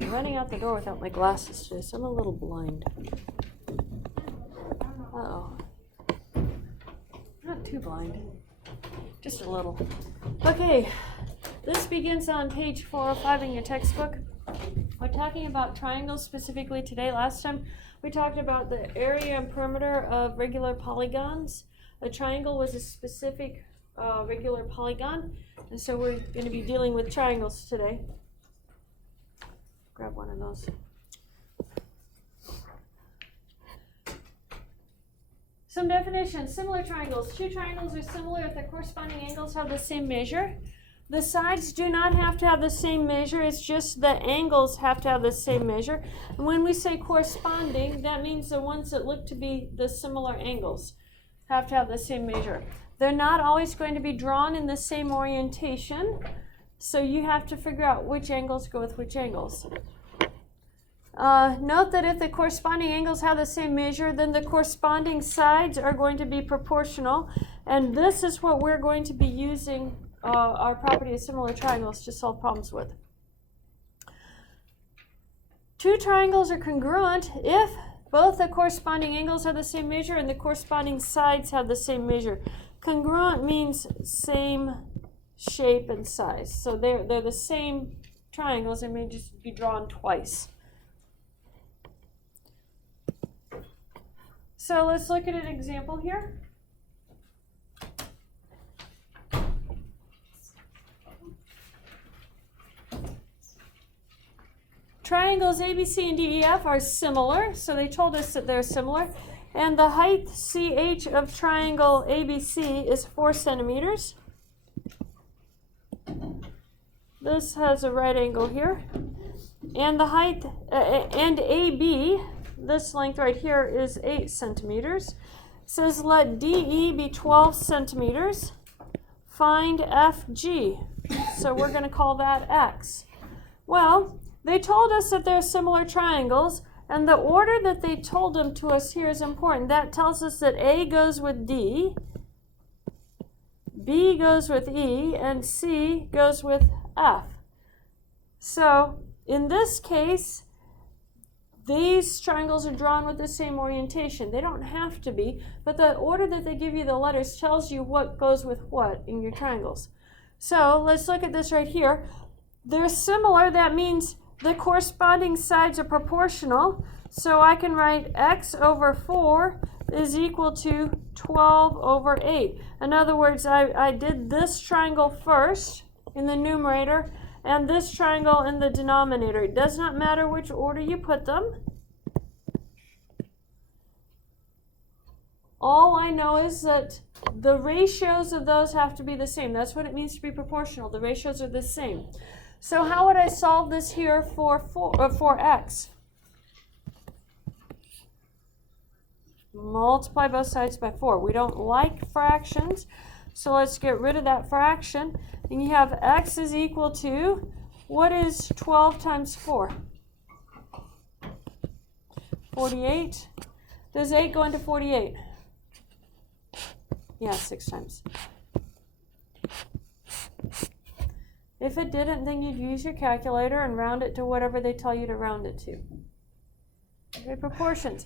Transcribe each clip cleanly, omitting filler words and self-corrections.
not running out the door without my glasses today, so I'm a little blind. Uh-oh. Not too blind. Just a little. Okay, this begins on page 405 in your textbook. We're talking about triangles specifically today. Last time we talked about the area and perimeter of regular polygons. A triangle was a specific regular polygon, and so we're going to be dealing with triangles today. Grab one of those. Some definitions. Similar triangles. Two triangles are similar if their corresponding angles have the same measure. The sides do not have to have the same measure. It's just the angles have to have the same measure. And when we say corresponding, that means the ones that look to be the similar angles have to have the same measure. They're not always going to be drawn in the same orientation, so you have to figure out which angles go with which angles. Note that if the corresponding angles have the same measure, then the corresponding sides are going to be proportional, and this is what we're going to be using our property of similar triangles to solve problems with. Two triangles are congruent if both the corresponding angles have the same measure and the corresponding sides have the same measure. Congruent means same shape and size. So they're the same triangles, they may just be drawn twice. So let's look at an example here. Triangles ABC and DEF are similar, so they told us that they're similar. And the height CH of triangle ABC is 4 centimeters. This has a right angle here. And the height, and AB, this length right here is 8 centimeters. It says let DE be 12 centimeters. Find FG. So we're going to call that X. Well, they told us that they're similar triangles, and the order that they told them to us here is important. That tells us that A goes with D, B goes with E, and C goes with F. So in this case, these triangles are drawn with the same orientation. They don't have to be, but the order that they give you the letters tells you what goes with what in your triangles. So let's look at this right here. They're similar. That means the corresponding sides are proportional. So I can write x over 4 is equal to 12 over 8. In other words, I did this triangle first in the numerator and this triangle in the denominator. It does not matter which order you put them. All I know is that the ratios of those have to be the same. That's what it means to be proportional. The ratios are the same. So how would I solve this here for x? Multiply both sides by 4. We don't like fractions, so let's get rid of that fraction. And you have x is equal to, what is 12 times 4? 48. Does 8 go into 48? Yeah, 6 times. If it didn't, then you'd use your calculator and round it to whatever they tell you to round it to. Okay, proportions.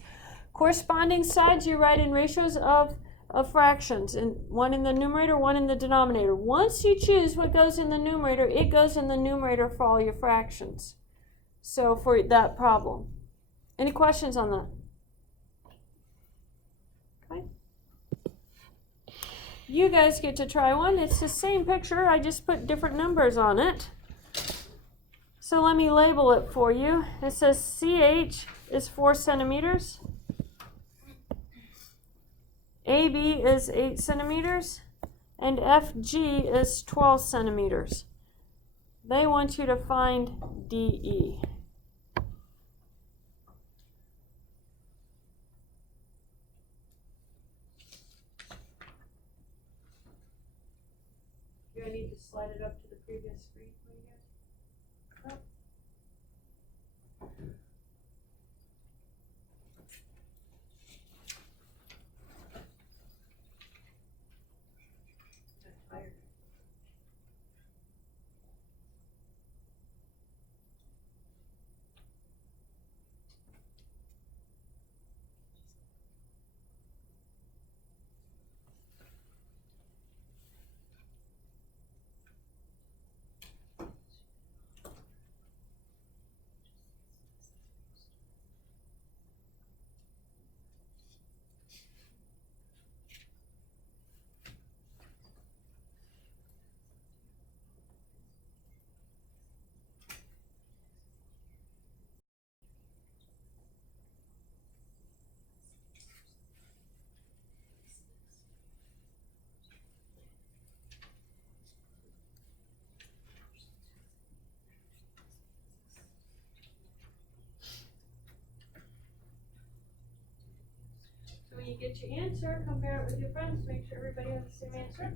Corresponding sides you write in ratios of fractions, and one in the numerator, one in the denominator. Once you choose what goes in the numerator, it goes in the numerator for all your fractions. So for that problem. Any questions on that? Okay. You guys get to try one. It's the same picture, I just put different numbers on it. So let me label it for you. It says CH is 4 centimeters. AB is 8 centimeters. And FG is 12 centimeters. They want you to find DE. Do I need to slide it up to the previous screen for you guys? Oh. you get your answer, compare it with your friends, make sure everybody has the same answer.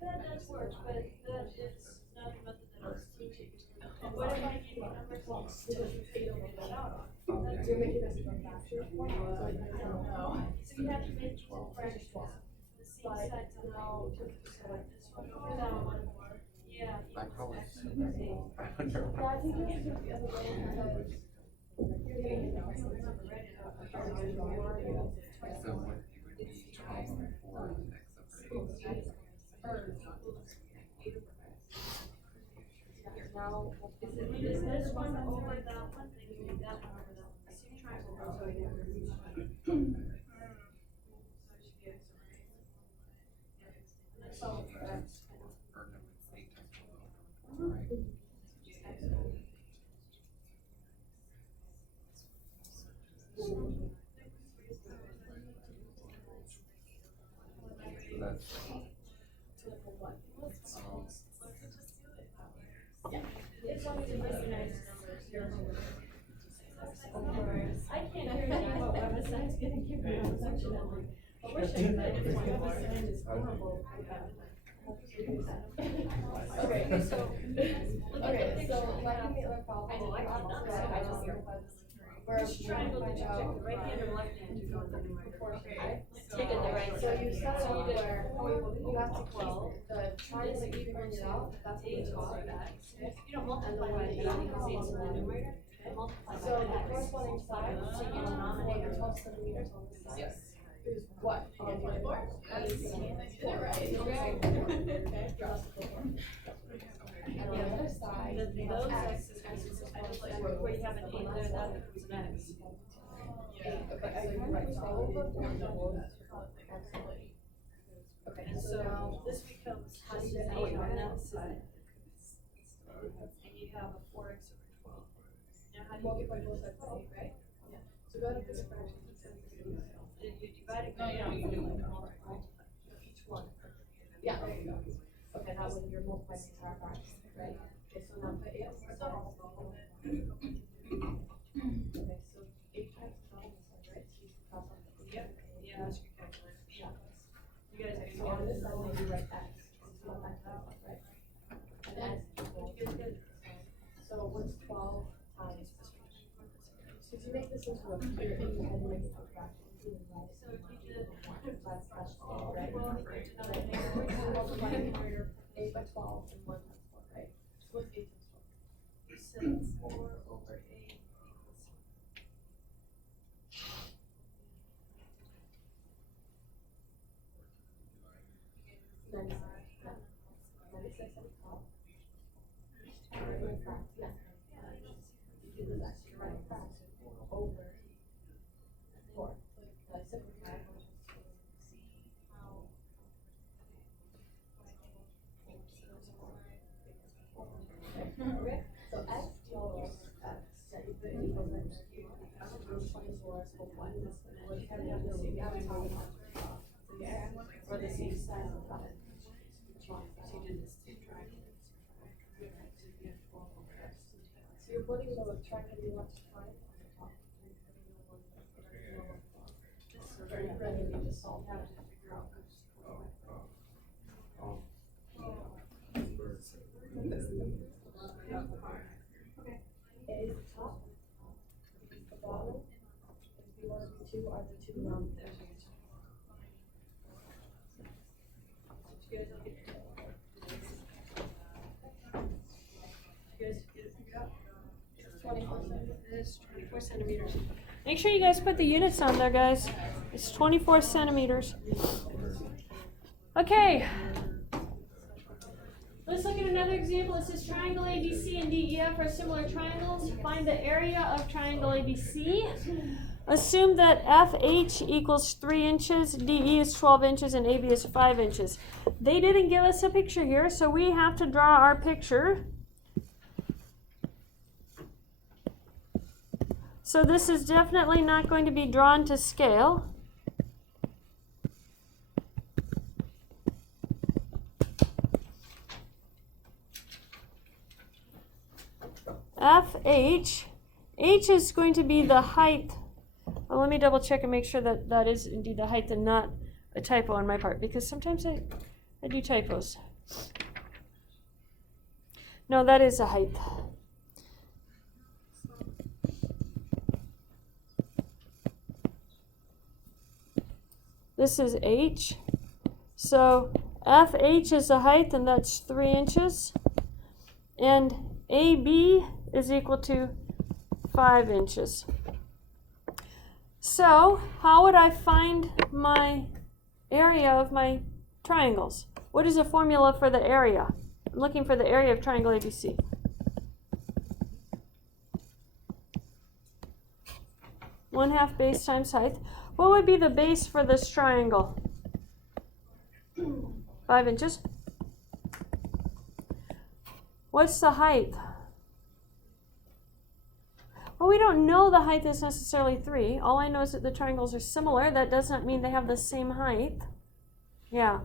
That works, but that is not the method that I was teaching. And what if I give you numbers that you don't get it out on? That's You're making this one faster? I don't know. So you have to make 12 fractions. The C sides and now to this one over that one more. Yeah. I probably X should. equals Z. Yeah, I think you have to do it the other way because you're getting it out. So what it would be 12 for x of Now, Is this one over that one, then you do that one over that one. The same triangle goes over here. So it should be X over A. And that's all for X. or no, it's 8 times 12 over 4, right? So that's It's always a really nice number, 0. I can't hear you what website's gonna give me, unfortunately. I wish I could, if my website is horrible. Okay, so, Look at okay, the so picture. let me like follow. I know, I got nothing. I just, Which triangle did you pick, the right hand or left hand to go in the numerator? Okay. Take it the right So side. you start So off you did where 4, you have to keep 12. the triangle that you figured it out, that's Eight the top. over X. You don't multiply by eight because eight's in the numerator. You multiply So by the X. corresponding side, So so your your denominator. 12 centimeters on this side. yes. Is what? On the other side. That's Okay. right. Okay. And on the other side, you have Those X. X's, I just like where you have an eight there, that becomes an X. Okay, so you write 12 over 4 doubles. Absolutely. Okay, And so now, so this becomes how do just you an get eight out on of that that side. And you have a 4X over 12. Now how do you multiply get rid both of sides by 8, right? Yeah. So go to this fraction. Then you divide it by eight, you multiply each one. Yeah, there you go. Okay, now when you're multiplying the entire fraction, right? Okay, so now put 8 on the side. Okay, so 8 times 12 on this side, right? So you can cross off the 8. Yep. Yeah, that's your calculator. Yeah. You guys are So on this side, then you write X. So you X out, right? And then, What'd you guys get? so what's 12 times? So if you make this into a clear, in your head, you make it into a fraction, you can write it. So if you did, That's right? well, Right. it's another thing. So multiply the numerator 8 by 12 and 1 times 4, right? So what's 8 times 12? You said 4 over 8 equals. So x total x that you put in equals x. Which one is yours for what? Well, you have to see, you have to tell me. So yeah, or the same size of that. Which one? So you did this same triangle. do you want to try it on the top? Or are you ready to just solve that to figure out which? Okay. A is the top, the bottom, and B1 and B2 are the two there. Did you guys get it? You guys get it figured out? It's 24 centimeters. It is 24 centimeters. Make sure you guys put the units on there, guys. It's 24 centimeters. Okay. Let's look at another example. It says triangle ABC and DEF are similar triangles. Find the area of triangle ABC. Assume that FH equals 3 inches, DE is 12 inches, and AB is 5 inches. They didn't give us a picture here, so we have to draw our picture. So this is definitely not going to be drawn to scale. FH, H is going to be the height. Well, let me double check and make sure that that is indeed the height and not a typo on my part, because sometimes I do typos. No, that is a height. This is H. So FH is the height, and that's 3 inches. And AB is equal to 5 inches. So how would I find my area of my triangles? What is the formula for the area? I'm looking for the area of triangle ABC. One half base times height. What would be the base for this triangle? 5 inches. What's the height? Well, we don't know the height is necessarily 3. All I know is that the triangles are similar. That does not mean they have the same height. Yeah.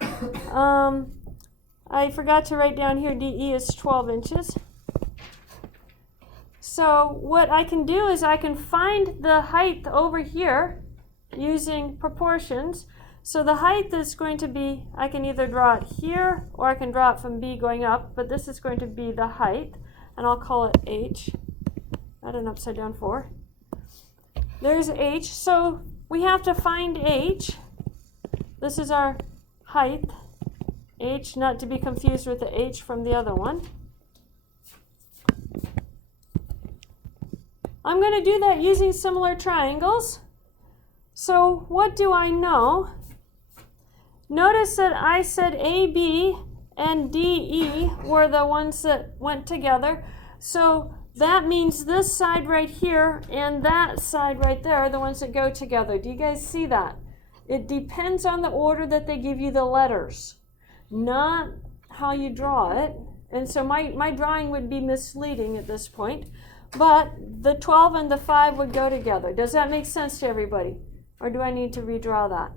I forgot to write down here DE is 12 inches. So what I can do is I can find the height over here using proportions. So the height is going to be, I can either draw it here or I can draw it from B going up, but this is going to be the height, and I'll call it H. Not an upside down 4. There's H. So we have to find H. This is our height. H, not to be confused with the H from the other one. I'm going to do that using similar triangles. So what do I know? Notice that I said AB and DE were the ones that went together. So that means this side right here and that side right there are the ones that go together. Do you guys see that? It depends on the order that they give you the letters, not how you draw it. And so my drawing would be misleading at this point. But the 12 and the 5 would go together. Does that make sense to everybody? Or do I need to redraw that?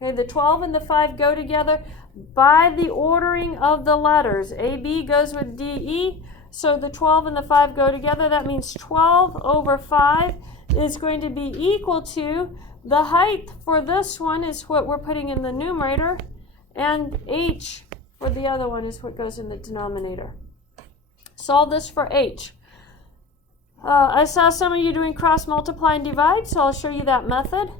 Okay, the 12 and the 5 go together by the ordering of the letters. AB goes with DE. So the 12 and the 5 go together. That means 12 over 5 is going to be equal to the height for this one is what we're putting in the numerator, and H for the other one is what goes in the denominator. Solve this for H. I saw some of you doing cross multiply and divide, so I'll show you that method.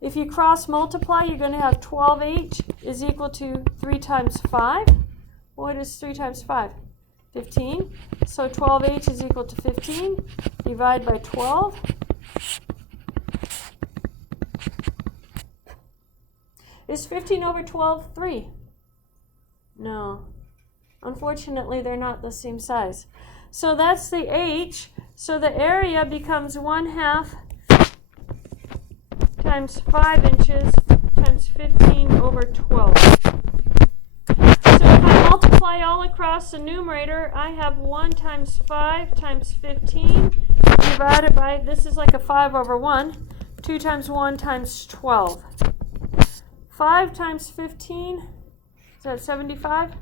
If you cross multiply, you're going to have 12H is equal to 3 times 5. What is 3 times 5? 15. So 12H is equal to 15. Divide by 12. Is 15 over 12 3? No. Unfortunately, they're not the same size. So that's the H. So the area becomes 1/2 times 5 inches times 15 over 12. So if I multiply all across the numerator, I have 1 times 5 times 15 divided by, this is like a 5 over 1, 2 times 1 times 12. 5 times 15, is that 75?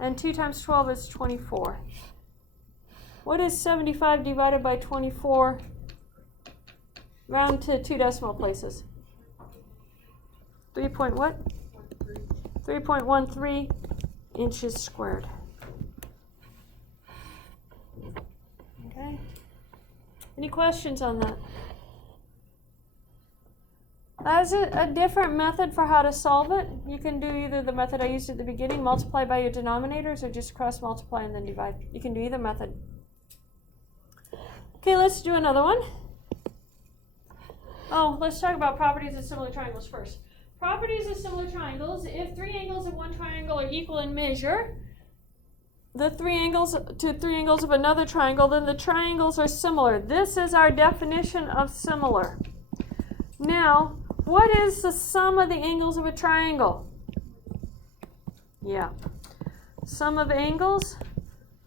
And 2 times 12 is 24. What is 75 divided by 24? Round to 2 decimal places. 3 point what? 3.13 inches squared. Okay. Any questions on that? That's a different method for how to solve it. You can do either the method I used at the beginning, multiply by your denominators, or just cross multiply and then divide. You can do either method. Okay, let's do another one. Oh, let's talk about properties of similar triangles first. Properties of similar triangles: if 3 angles of one triangle are equal in measure, the 3 angles to 3 angles of another triangle, then the triangles are similar. This is our definition of similar. Now, what is the sum of the angles of a triangle? Yeah. Sum of angles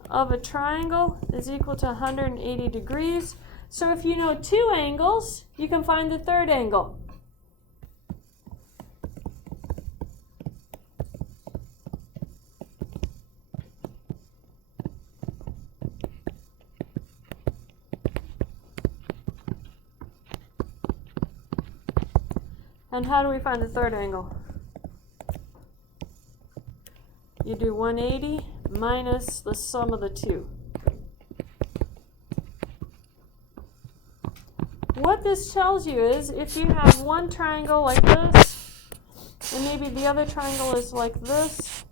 of a triangle is equal to 180 degrees. So if you know 2 angles, you can find the third angle. And how do we find the third angle? You do 180 minus the sum of the 2. What this tells you is if you have one triangle like this, and maybe the other triangle is like this,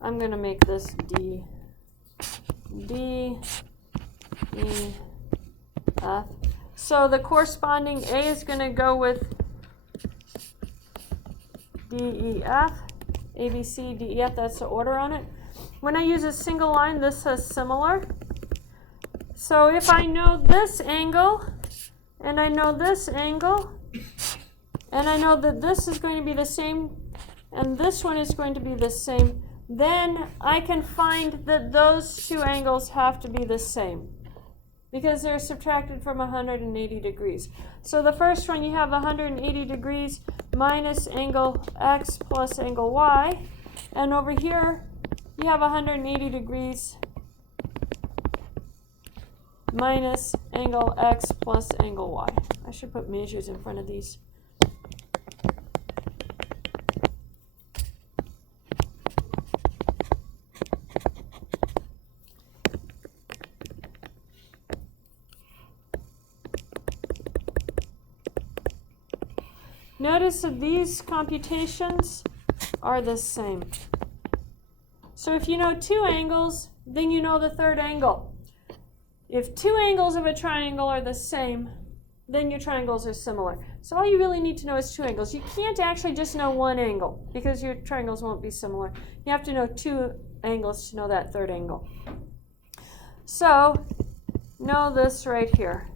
I'm going to make this D, E, F. So the corresponding A is going to go with D, E, F. A, B, C, D, E, F, that's the order on it. When I use a single line, this says similar. So if I know this angle, and I know this angle, and I know that this is going to be the same, and this one is going to be the same, then I can find that those 2 angles have to be the same, because they're subtracted from 180 degrees. So the first one, you have 180 degrees minus angle X plus angle Y. And over here, you have 180 degrees minus angle X plus angle Y. I should put measures in front of these. Notice that these computations are the same. So if you know 2 angles, then you know the third angle. If 2 angles of a triangle are the same, then your triangles are similar. So all you really need to know is 2 angles. You can't actually just know 1 angle, because your triangles won't be similar. You have to know 2 angles to know that third angle. So know this right here.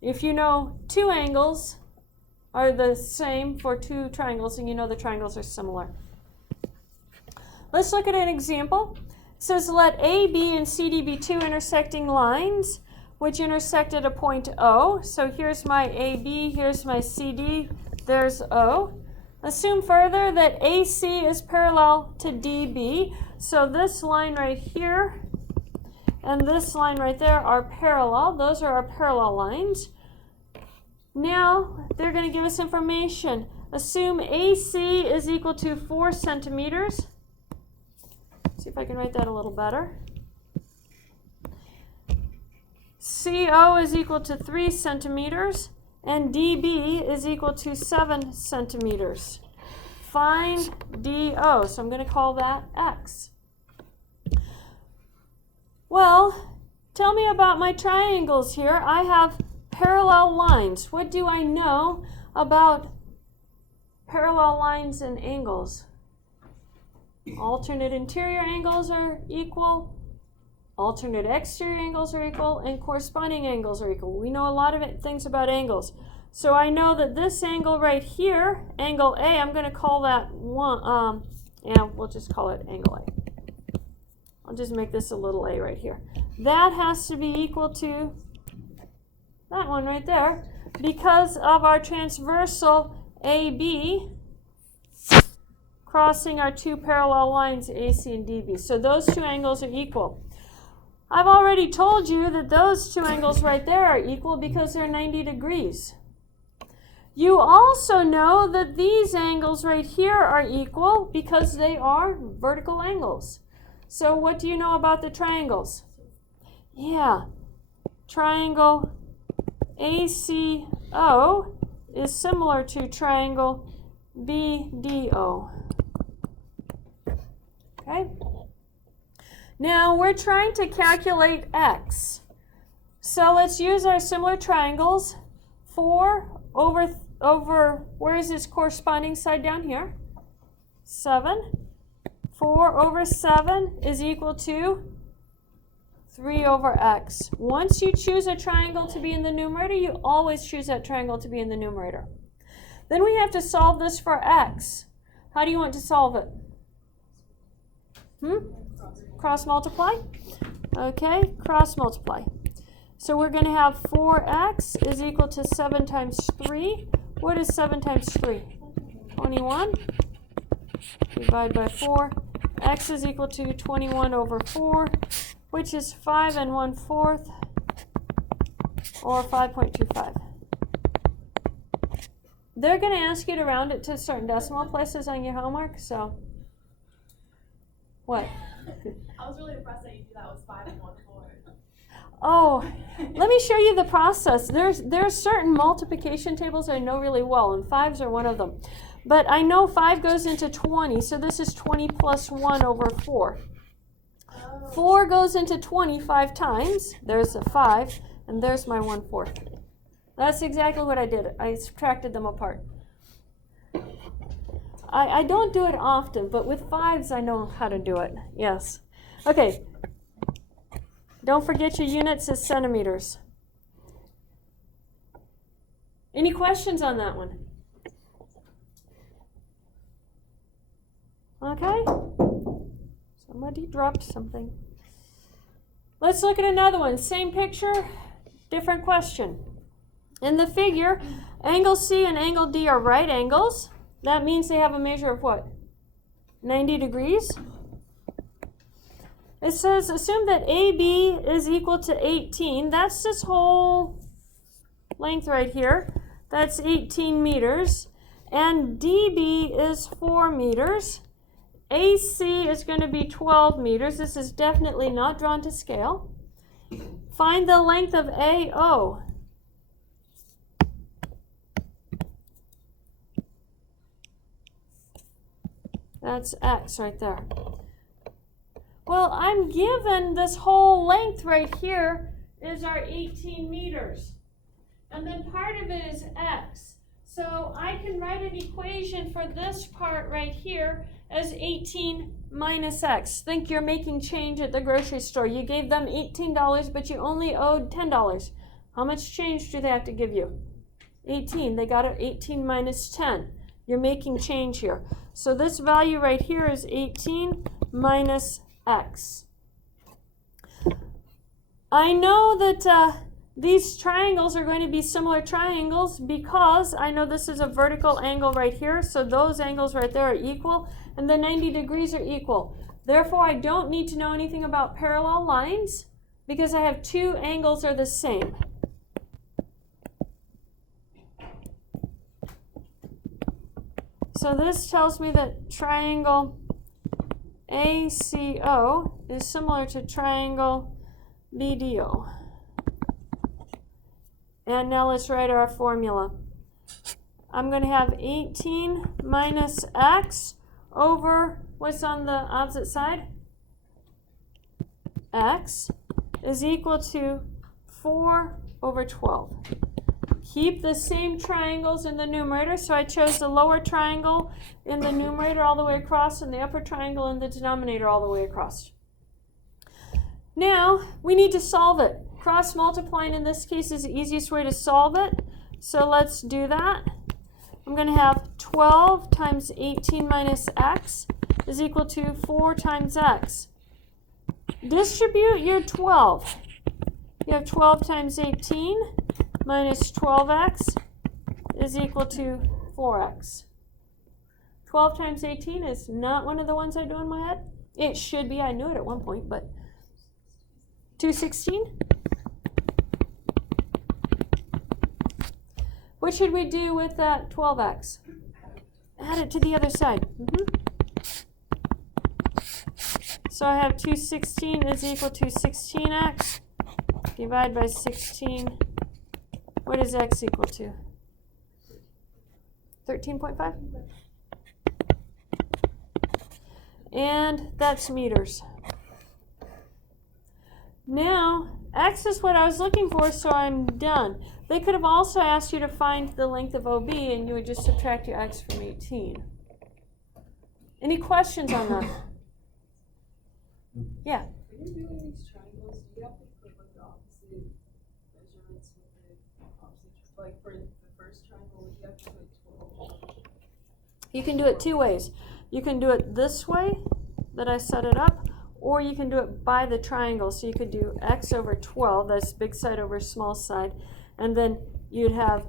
If you know 2 angles are the same for 2 triangles, and you know the triangles are similar. Let's look at an example. It says let A, B, and CD be 2 intersecting lines which intersect at a point O. So here's my AB, here's my CD, there's O. Assume further that AC is parallel to DB. So this line right here and this line right there are parallel. Those are our parallel lines. Now, they're going to give us information. Assume AC is equal to 4 centimeters. See if I can write that a little better. CO is equal to 3 centimeters, and DB is equal to 7 centimeters. Find DO, so I'm going to call that X. Well, tell me about my triangles here. I have parallel lines. What do I know about parallel lines and angles? Alternate interior angles are equal, alternate exterior angles are equal, and corresponding angles are equal. We know a lot of things about angles. So I know that this angle right here, angle A, I'm going to call that one, we'll just call it angle A. I'll just make this a little a right here. That has to be equal to that one right there. because of our transversal AB crossing our two parallel lines AC and DB. So those two angles are equal. I've already told you that those two angles right there are equal because they're 90 degrees. You also know that these angles right here are equal because they are vertical angles. So what do you know about the triangles? Yeah, triangle ACO is similar to triangle BDO. Okay? Now we're trying to calculate x. So let's use our similar triangles. 4 over where is this corresponding side down here? 7. 4 over 7 is equal to 3 over x. Once you choose a triangle to be in the numerator, you always choose that triangle to be in the numerator. Then we have to solve this for x. How do you want to solve it? Cross multiply? Okay, cross multiply. So we're going to have 4x is equal to 7 times 3. What is 7 times 3? 21. Divide by 4. X is equal to 21 over 4, which is 5 1/4, or 5.25. They're going to ask you to round it to certain decimal places on your homework, so what? I was really impressed that you do that with 5 1/4. Oh, let me show you the process. There's certain multiplication tables I know really well, and 5s are one of them. But I know 5 goes into 20, so this is 20 plus 1 over 4. 4 goes into 20 5 times. There's a 5, and there's my 1/4. That's exactly what I did. I subtracted them apart. I don't do it often, but with 5s I know how to do it. Yes. Okay. Don't forget your units as centimeters. Any questions on that one? Okay. Somebody dropped something. Let's look at another one. Same picture, different question. In the figure, angle C and angle D are right angles. That means they have a measure of what? 90 degrees. It says, assume that AB is equal to 18. That's this whole length right here. That's 18 meters. And DB is 4 meters. AC is going to be 12 meters. This is definitely not drawn to scale. Find the length of AO. That's X right there. Well, I'm given this whole length right here is our 18 meters. And then part of it is X. So I can write an equation for this part right here as 18 minus X. Think you're making change at the grocery store. You gave them $18, but you only owed $10. How much change do they have to give you? 18. They got it 18 minus 10. You're making change here. So this value right here is 18 minus X. I know that these triangles are going to be similar triangles because I know this is a vertical angle right here, so those angles right there are equal, and the 90 degrees are equal. Therefore, I don't need to know anything about parallel lines because I have two angles are the same. So this tells me that triangle ACO is similar to triangle BDO. And now let's write our formula. I'm going to have 18 minus X over, what's on the opposite side? X is equal to 4 over 12. Keep the same triangles in the numerator, so I chose the lower triangle in the numerator all the way across and the upper triangle in the denominator all the way across. Now, we need to solve it. Cross multiplying in this case is the easiest way to solve it, so let's do that. I'm going to have 12 times 18 minus X is equal to 4 times X. Distribute your 12. You have 12 times 18 minus 12x is equal to 4x. 12 times 18 is not one of the ones I do in my head. It should be. I knew it at one point, but 216? What should we do with that 12x? Add it to the other side. So I have 216 is equal to 16x. Divide by 16. What is x equal to? 13.5? And that's meters. Now, x is what I was looking for, so I'm done. They could have also asked you to find the length of OB, and you would just subtract your x from 18. Any questions on that? Yeah? When you're doing these triangles, do you have to put like the opposite measurements with the opposite, like for the first triangle, you have to put 12. You can do it two ways. You can do it this way that I set it up, or you can do it by the triangle. So you could do x over 12, that's big side over small side, and then you'd have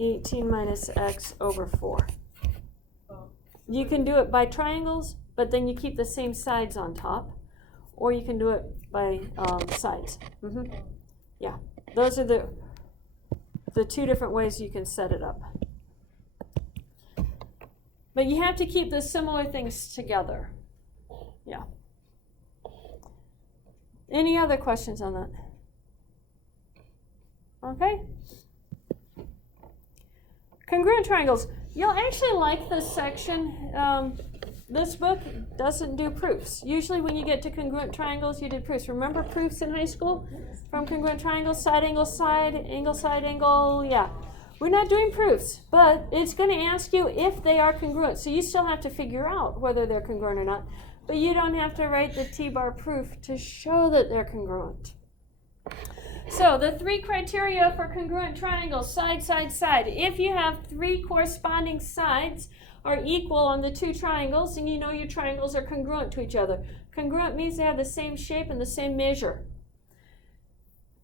18 minus x over 4. You can do it by triangles, but then you keep the same sides on top, or you can do it by sides. Yeah, those are the two different ways you can set it up. But you have to keep the similar things together. Yeah. Any other questions on that? Okay. Congruent triangles. You'll actually like this section. This book doesn't do proofs. Usually when you get to congruent triangles, you did proofs. Remember proofs in high school? From congruent triangles, side, angle, yeah. We're not doing proofs, but it's going to ask you if they are congruent. So you still have to figure out whether they're congruent or not. But you don't have to write the T-bar proof to show that they're congruent. So the three criteria for congruent triangles, side, side, side. If you have three corresponding sides are equal on the two triangles, then you know your triangles are congruent to each other. Congruent means they have the same shape and the same measure.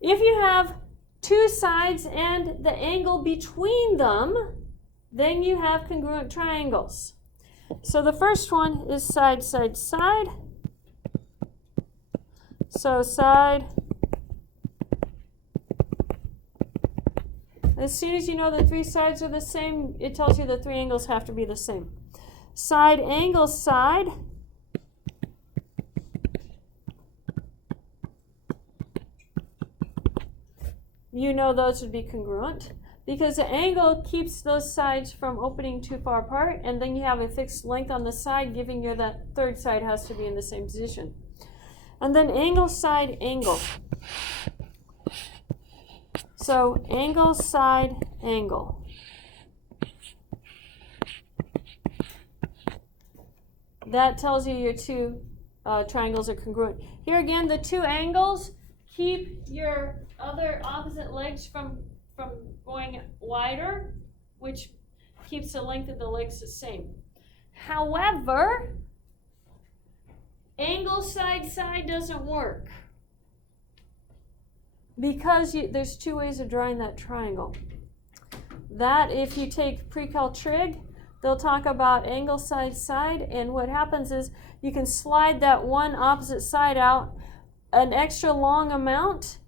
If you have two sides and the angle between them, then you have congruent triangles. So the first one is side, side, side. So side. As soon as you know the three sides are the same, it tells you the three angles have to be the same. Side, angle, side. You know those would be congruent because the angle keeps those sides from opening too far apart, and then you have a fixed length on the side, giving you that third side has to be in the same position. And then angle, side, angle. So angle, side, angle. That tells you your two triangles are congruent. Here again, the two angles keep your other opposite legs from going wider, which keeps the length of the legs the same. However, angle side side doesn't work because there's two ways of drawing that triangle. That if you take pre-cal trig, they'll talk about angle side side, and what happens is you can slide that one opposite side out an extra long amount,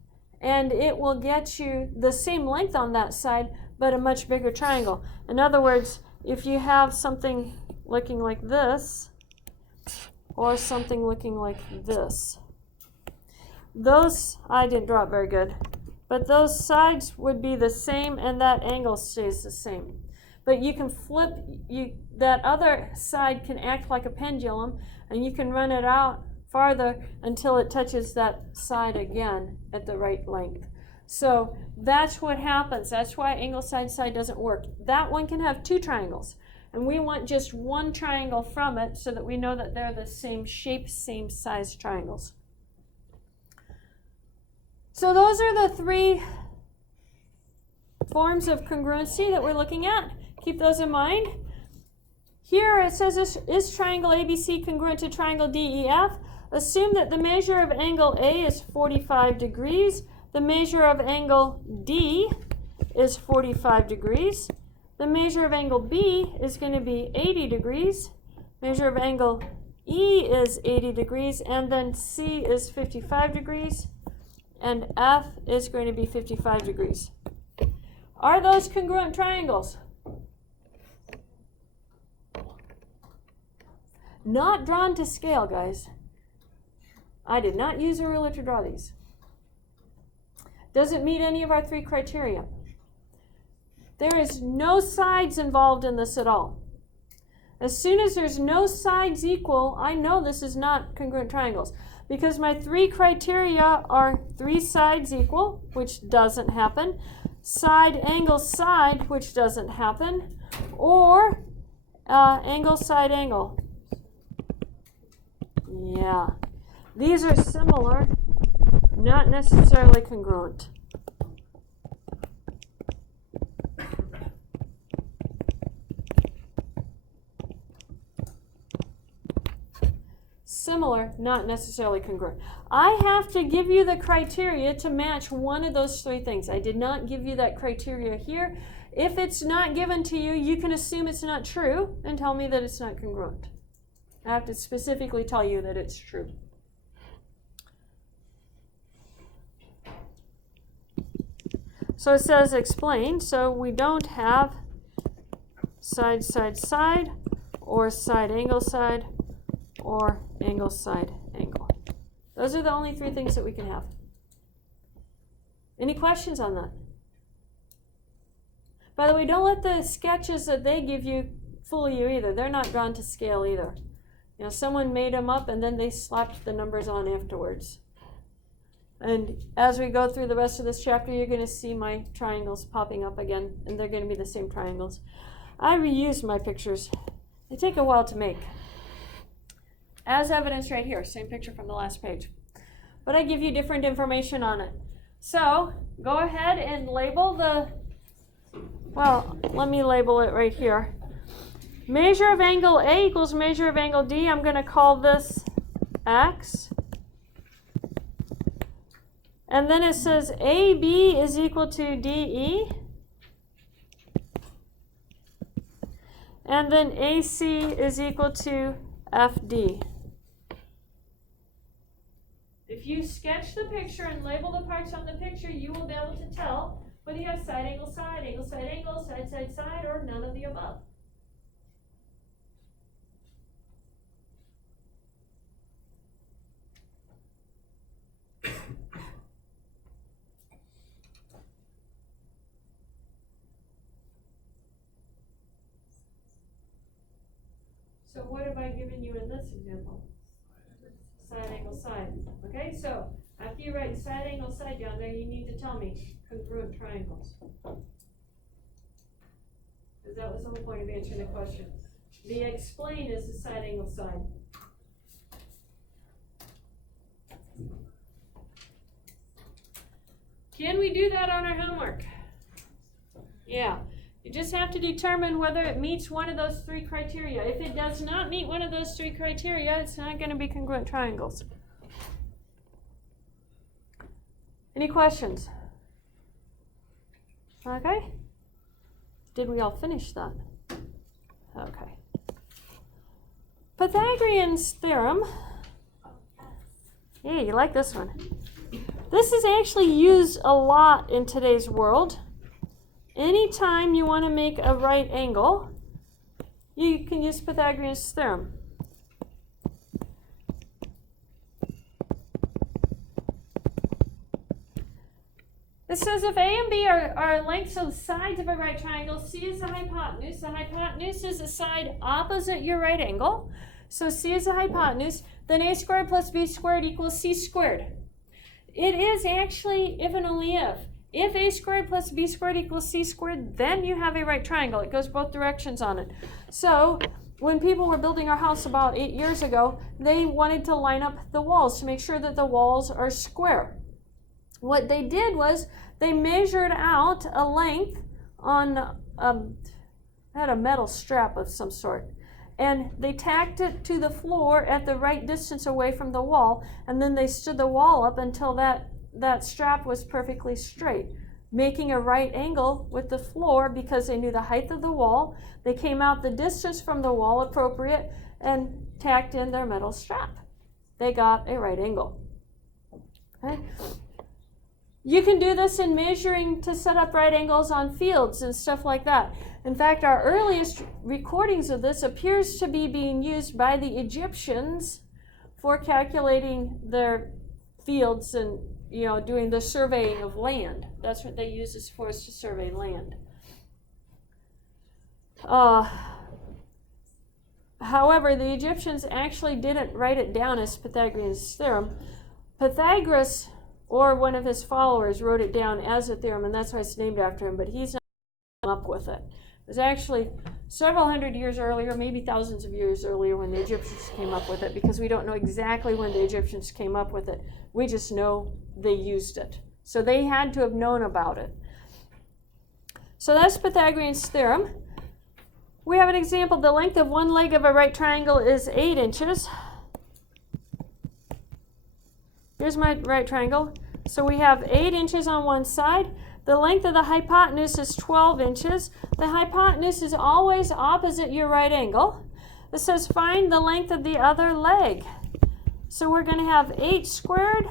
and it will get you the same length on that side, but a much bigger triangle. In other words, if you have something looking like this, or something looking like this, those, I didn't draw it very good, but those sides would be the same, and that angle stays the same. But you can flip, that other side can act like a pendulum, and you can run it out farther until it touches that side again at the right length. So that's what happens. That's why angle side side doesn't work. That one can have two triangles, and we want just one triangle from it so that we know that they're the same shape, same size triangles. So those are the three forms of congruency that we're looking at. Keep those in mind. Here it says, is triangle ABC congruent to triangle DEF? Assume that the measure of angle A is 45 degrees. The measure of angle D is 45 degrees. The measure of angle B is going to be 80 degrees. Measure of angle E is 80 degrees, and then C is 55 degrees, and F is going to be 55 degrees. Are those congruent triangles? Not drawn to scale, guys. I did not use a ruler to draw these. Doesn't meet any of our three criteria. There is no sides involved in this at all. As soon as there's no sides equal, I know this is not congruent triangles, because my three criteria are 3 sides equal, which doesn't happen, side angle side, which doesn't happen, or angle side angle. Yeah, these are similar, not necessarily congruent. Similar, not necessarily congruent. I have to give you the criteria to match one of those 3 things. I did not give you that criteria here. If it's not given to you, you can assume it's not true and tell me that it's not congruent. I have to specifically tell you that it's true. So it says explain. So we don't have side, side, side, or side, angle, side, or angle, side, angle. Those are the only 3 things that we can have. Any questions on that? By the way, don't let the sketches that they give you fool you either. They're not drawn to scale either. You know, someone made them up and then they slapped the numbers on afterwards. And as we go through the rest of this chapter, you're going to see my triangles popping up again, and they're going to be the same triangles. I reused my pictures. They take a while to make. As evidence right here, same picture from the last page. But I give you different information on it. So go ahead and label the, well, let me label it right here. Measure of angle A equals measure of angle D. I'm going to call this X. And then it says AB is equal to DE. And then AC is equal to FD. If you sketch the picture and label the parts on the picture, you will be able to tell whether you have side, angle, side, angle, side, angle, side, side, side, or none of the above. So what have I given you in this example? Side, angle, side. Okay, so after you write side, angle, side down there, you need to tell me congruent triangles. Because that was the whole point of answering the question. The explain is the side, angle, side. Can we do that on our homework? Yeah. You just have to determine whether it meets one of those 3 criteria. If it does not meet one of those 3 criteria, it's not going to be congruent triangles. Any questions? Okay. Did we all finish that? Okay. Pythagorean's theorem. Yeah, you like this one. This is actually used a lot in today's world. Anytime you want to make a right angle, you can use Pythagorean's theorem. It says if A and B are lengths of the sides of a right triangle, C is the hypotenuse. The hypotenuse is the side opposite your right angle. So C is the hypotenuse. Then A squared plus B squared equals C squared. It is actually if and only if. If A squared plus B squared equals C squared, then you have a right triangle. It goes both directions on it. So when people were building our house about 8 years ago, they wanted to line up the walls to make sure that the walls are square. What they did was they measured out a length on had a metal strap of some sort, and they tacked it to the floor at the right distance away from the wall, and then they stood the wall up until that strap was perfectly straight. making a right angle with the floor because they knew the height of the wall. They came out the distance from the wall appropriate and tacked in their metal strap. They got a right angle. Okay? You can do this in measuring to set up right angles on fields and stuff like that. In fact, our earliest recordings of this appears to be being used by the Egyptians for calculating their fields and doing the surveying of land. That's what they use this for, is to survey land. However, the Egyptians actually didn't write it down as Pythagorean's theorem. Pythagoras, or one of his followers, wrote it down as a theorem, and that's why it's named after him, but he's not come up with it. It was actually several hundred years earlier, maybe thousands of years earlier, when the Egyptians came up with it, because we don't know exactly when the Egyptians came up with it. We just know they used it. So they had to have known about it. So that's Pythagorean's theorem. We have an example. The length of one leg of a right triangle is 8 inches. Here's my right triangle. So we have 8 inches on one side. The length of the hypotenuse is 12 inches. The hypotenuse is always opposite your right angle. It says find the length of the other leg. So we're going to have 8 squared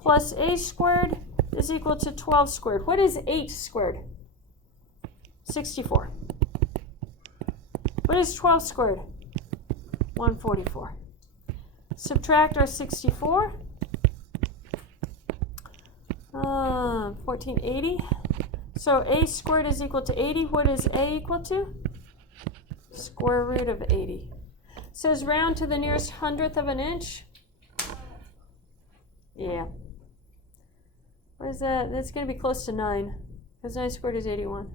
plus a squared is equal to 12 squared. What is 8 squared? 64. What is 12 squared? 144. Subtract our 64. 1480. So a squared is equal to 80. What is a equal to? Square root of 80. It says round to the nearest hundredth of an inch. Yeah. What is that? That's going to be close to 9. Because 9 squared is 81.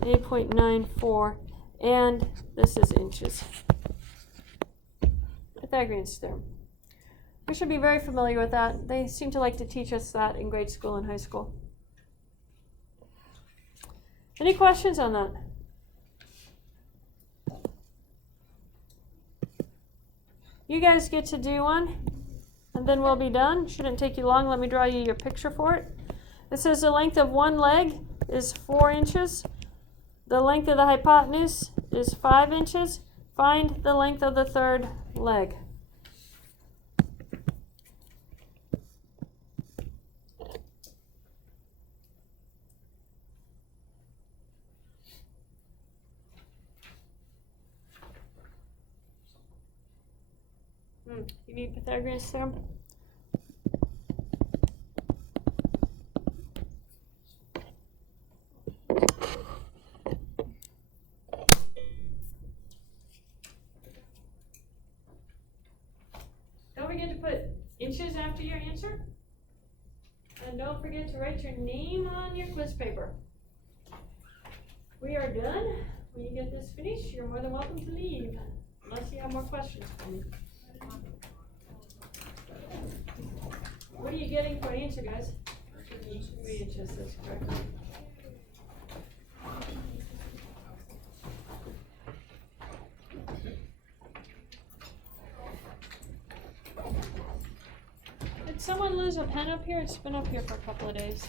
8.94. And this is inches. Pythagorean's theorem. We should be very familiar with that. They seem to like to teach us that in grade school and high school. Any questions on that? You guys get to do one, and then we'll be done. Shouldn't take you long. Let me draw you your picture for it. It says the length of one leg is 4 inches. The length of the hypotenuse is 5 inches. Find the length of the third leg. You need Pythagorean's theorem? Don't forget to put inches after your answer. And don't forget to write your name on your quiz paper. We are done. When you get this finished, you're more than welcome to leave. Unless you have more questions for me. What are you getting for answer, guys? 3 inches, that's correct. Did someone lose a pen up here? It's been up here for a couple of days.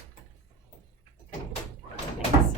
Thanks.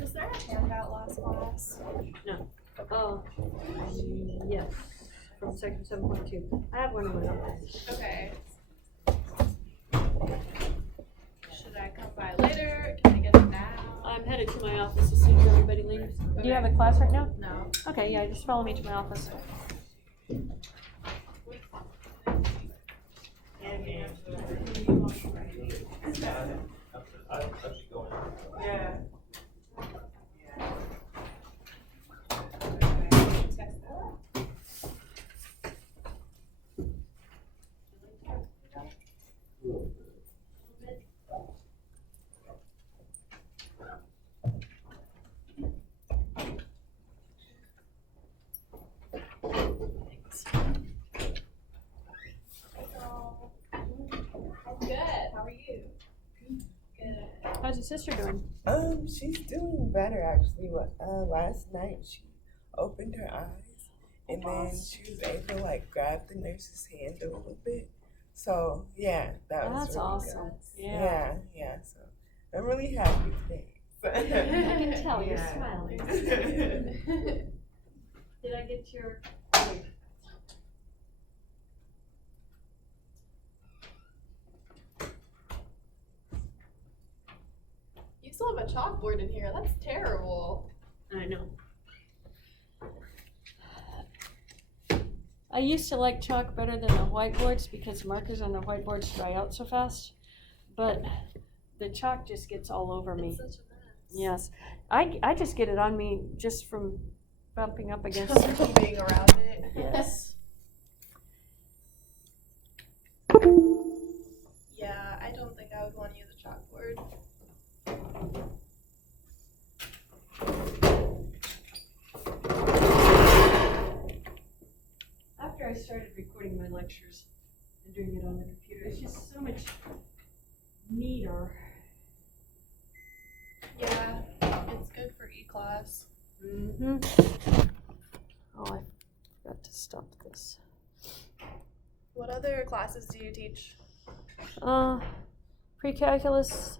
Was there a handout last class? No. Oh, yes. From section 7.2. I have one in my office. Okay. Should I come by later? Can I get it now? I'm headed to my office as soon as everybody leaves. Do you have a class right now? No. Okay, yeah, just follow me to my office. Yeah. Good. How are you? Good. How's your sister doing? She's doing better actually. Last night she opened her eyes and then she was able to like grab the nurse's hand a little bit. So yeah, that was That's really awesome. good. Yeah. Yeah. So I'm really happy today. I can tell you're Yeah. smiling. Did I get your? You still have a chalkboard in here. That's terrible. I know. I used to like chalk better than the whiteboards because markers on the whiteboards dry out so fast, but the chalk just gets all over me. It's such a mess. Yes, I just get it on me just from bumping up against Just from being around it. Yes. Yeah, I don't think I would want to use a chalkboard. After I started recording my lectures and doing it on the computer, it's just so much neater. Yeah, it's good for e-class. Mm-hmm. Oh, I forgot to stop this. What other classes do you teach? Pre-calculus,